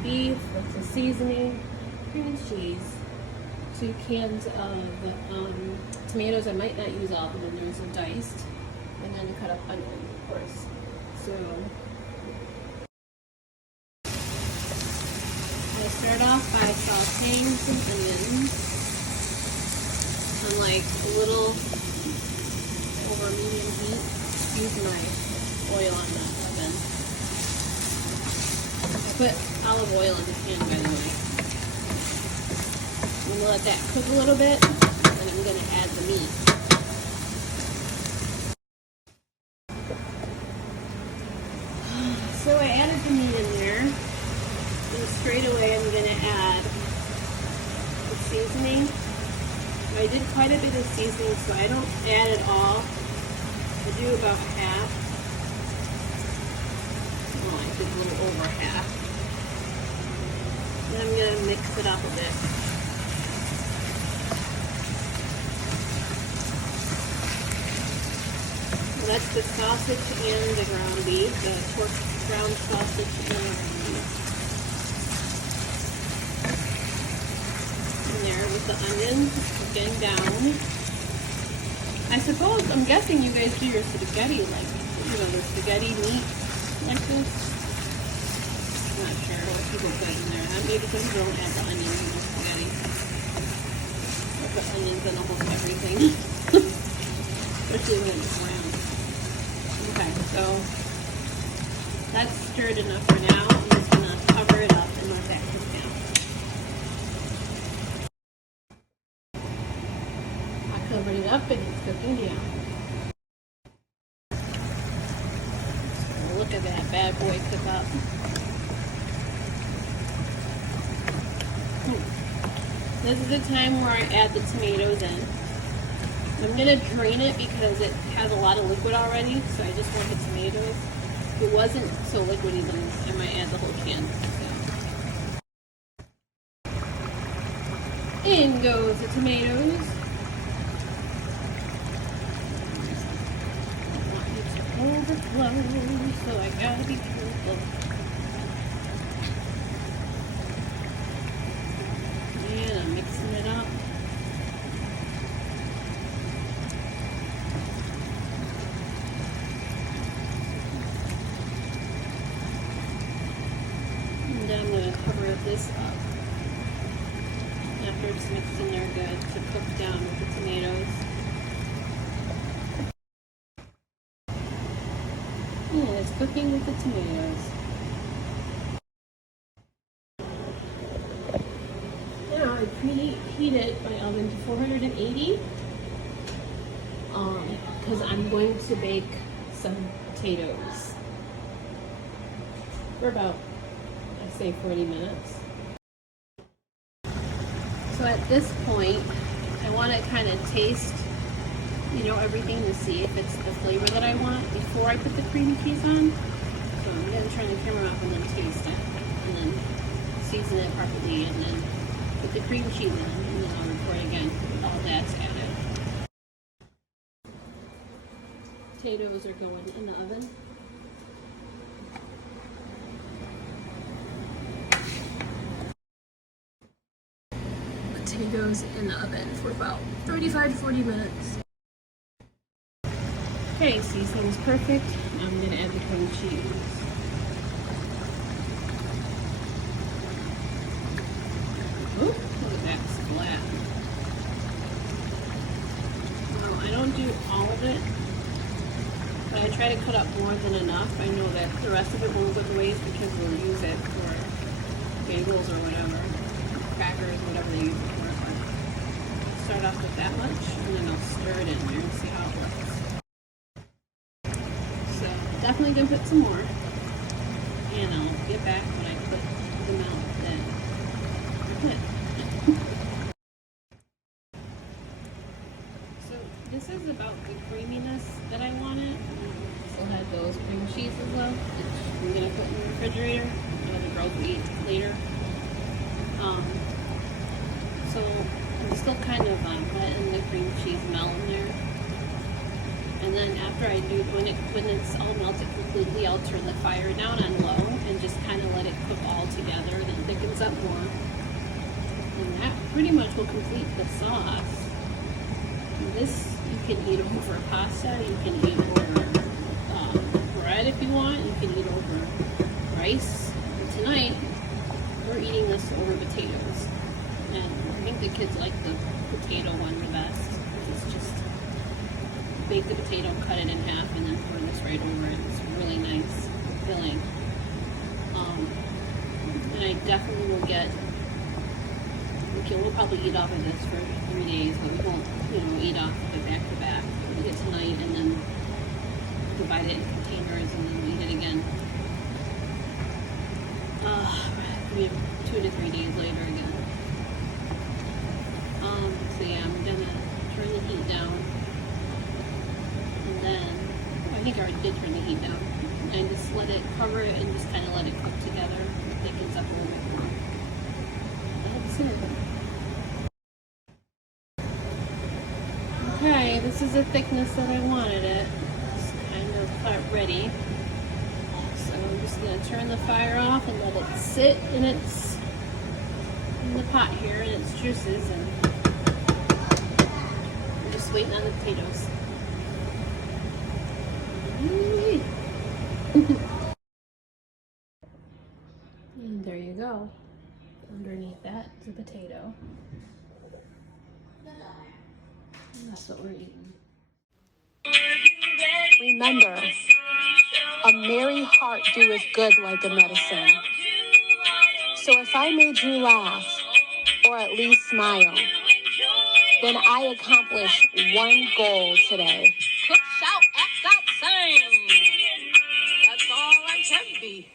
ground beef with the seasoning, cream and cheese, 2 cans of tomatoes. I might not use all of them, there's some diced, and then cut up onion, of course. So I start off by sauteing some onions on like a little over medium heat. Use my oil on that oven. I put olive oil in the pan, by the way. I'm gonna let that cook a little bit, and I'm gonna add the meat. So I added the meat in there, and straight away I'm gonna add the seasoning. I did quite a bit of seasoning, so I don't add it all. I do about half. Oh, I did a little over half. Then I'm gonna mix it up a bit. That's the sausage and the ground beef, the pork ground sausage and the ground beef. In there with the onions cooking down. I suppose, I'm guessing you guys do your spaghetti like, the spaghetti meat like this. I'm not sure what people put in there. Maybe some people don't add the onions in the spaghetti. I put onions in almost everything. Especially when it's round. Okay, so that's stirred enough for now. I'm just gonna cover it up and let that cook down. I covered it up and it's cooking down. So look at that bad boy cook up. This is the time where I add the tomatoes in. I'm gonna drain it because it has a lot of liquid already, so I just want the tomatoes. If it wasn't so liquidy, then I might add the whole can. So. In goes the tomatoes. I want it to overflow, so I gotta be careful. And I'm mixing it up. I'm going to cover this up after it's mixed in there good to cook down with the tomatoes. And it's cooking with the tomatoes. Now I preheated my oven to 480 because I'm going to bake some potatoes for about, say, 40 minutes. So at this point, I want to kind of taste, everything to see if it's the flavor that I want before I put the cream cheese on. So I'm going to turn the camera off and then taste it, and then season it properly, and then put the cream cheese in, and then I'll record again with all that's added. Potatoes are going in the oven. Potatoes in the oven for about 35 to 40 minutes. Okay, seasoning's perfect. I'm going to add the cream cheese. Ooh, look at that splat. Well, I don't do all of it, but I try to cut up more than enough. I know that the rest of it will go to waste because we'll use it for bagels or whatever, crackers, whatever they use it for. Start off with that much, and then I'll stir it in there and see how it looks. So definitely gonna put some more, and I'll get back when I put the milk in. So this is about the creaminess that I wanted. Still had those cream cheese as well, which I'm gonna put in the refrigerator. The girls will eat later. So I'm still kind of letting the cream cheese melt in there. And then after I do, when it's all melted completely, I'll turn the fire down on low and just kind of let it cook all together. Then mix up more. And that pretty much will complete the sauce. And this you can eat over pasta, you can eat over bread if you want, you can eat over rice. And tonight, we're eating this over potatoes. And I think the kids like the potato one the best. It's just bake the potato, cut it in half, and then pour this right over it. It's really nice filling. And I definitely will get, okay, we'll probably eat off of this for 3 days, but we won't, eat off of it back to back. We'll eat it tonight and then divide it in containers and then eat it again. 2 to 3 days later again. So yeah, I'm gonna turn the heat down. And then, I think I already did turn the heat down. And just let it cover it and just kind of let it cook together. It thickens up a little bit more. That's it. Okay, this is the thickness that I wanted it. It's kind of about ready. So I'm just gonna turn the fire off and let it sit in the pot here in its juices, and we're just waiting on the potatoes. And there you go. Underneath that is a potato. And that's what we're eating. Remember, a merry heart doeth good like a medicine. So if I made you laugh, or at least smile, then I accomplished one goal today. Cook, shout, act out, sing. That's all I can be.